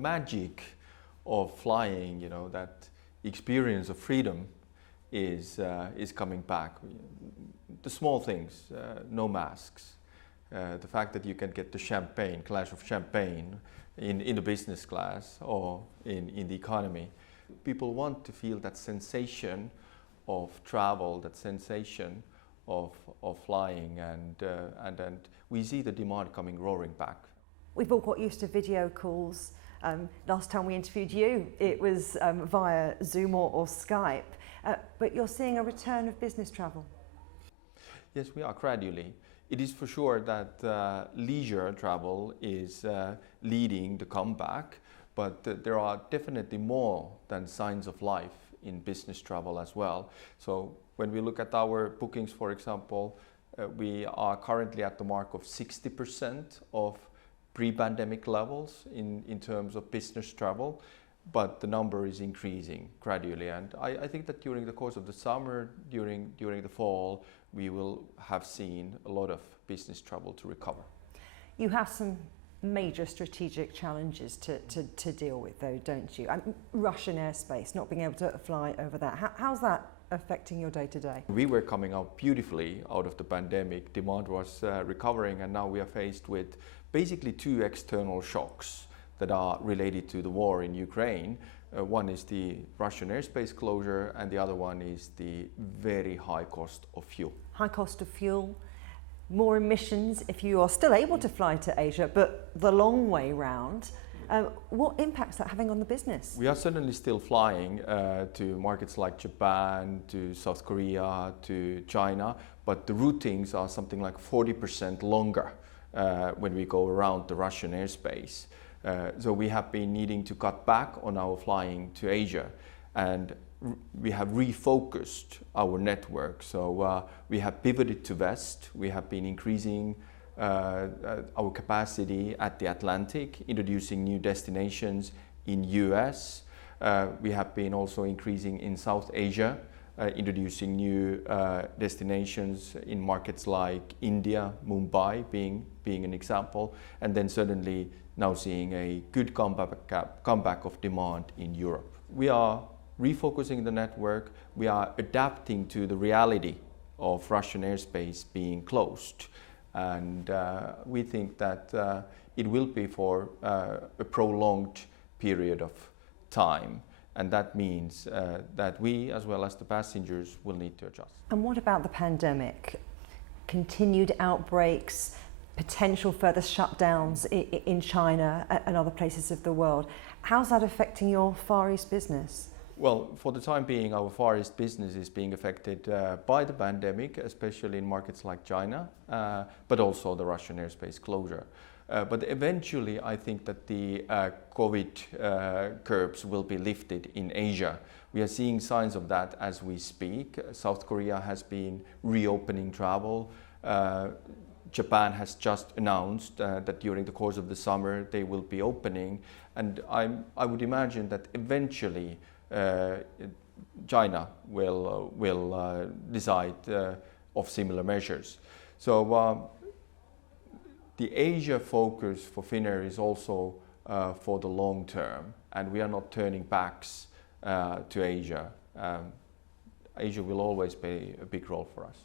magic of flying, that experience of freedom is coming back. The small things, no masks, the fact that you can get the glass of champagne in the business class or in the economy. People want to feel that sensation of travel, that sensation of flying, and we see the demand coming roaring back. We've all got used to video calls. Last time we interviewed you, it was via Zoom or Skype, but you're seeing a return of business travel. Yes, we are gradually. It is for sure that leisure travel is leading the comeback, but there are definitely more than signs of life in business travel as well. So when we look at our bookings, for example, we are currently at the mark of 60% of pre-pandemic levels in terms of business travel, but the number is increasing gradually. And I think that during the course of the summer, during the fall, we will have seen a lot of business travel to recover. You have some major strategic challenges to deal with though, don't you? Russian airspace, not being able to fly over that. How's that affecting your day-to-day? We were coming out beautifully out of the pandemic. Demand was recovering, and now we are faced with basically two external shocks that are related to the war in Ukraine. One is the Russian airspace closure, and the other one is the very high cost of fuel. High cost of fuel, more emissions if you are still able to fly to Asia, but the long way round. What impact is that having on the business? We are certainly still flying to markets like Japan, to South Korea, to China, but the routings are something like 40% longer when we go around the Russian airspace. So we have been needing to cut back on our flying to Asia, and we have refocused our network. So we have pivoted to West. We have been increasing our capacity at the Atlantic, introducing new destinations in US. We have been also increasing in South Asia, introducing new destinations in markets like India, Mumbai being an example, and then certainly now seeing a good comeback of demand in Europe. We are refocusing the network. We are adapting to the reality of Russian airspace being closed, and we think that it will be for a prolonged period of time. And that means that we, as well as the passengers, will need to adjust. And what about the pandemic? Continued outbreaks, potential further shutdowns in China and other places of the world. How's that affecting your Far East business? Well, for the time being, our Far East business is being affected by the pandemic, especially in markets like China, but also the Russian airspace closure. But eventually, I think that the COVID curbs will be lifted in Asia. We are seeing signs of that as we speak. South Korea has been reopening travel. Japan has just announced that during the course of the summer they will be opening. And I would imagine that eventually China will decide of similar measures. So the Asia focus for Finnair is also for the long term, and we are not turning backs to Asia. Asia will always play a big role for us.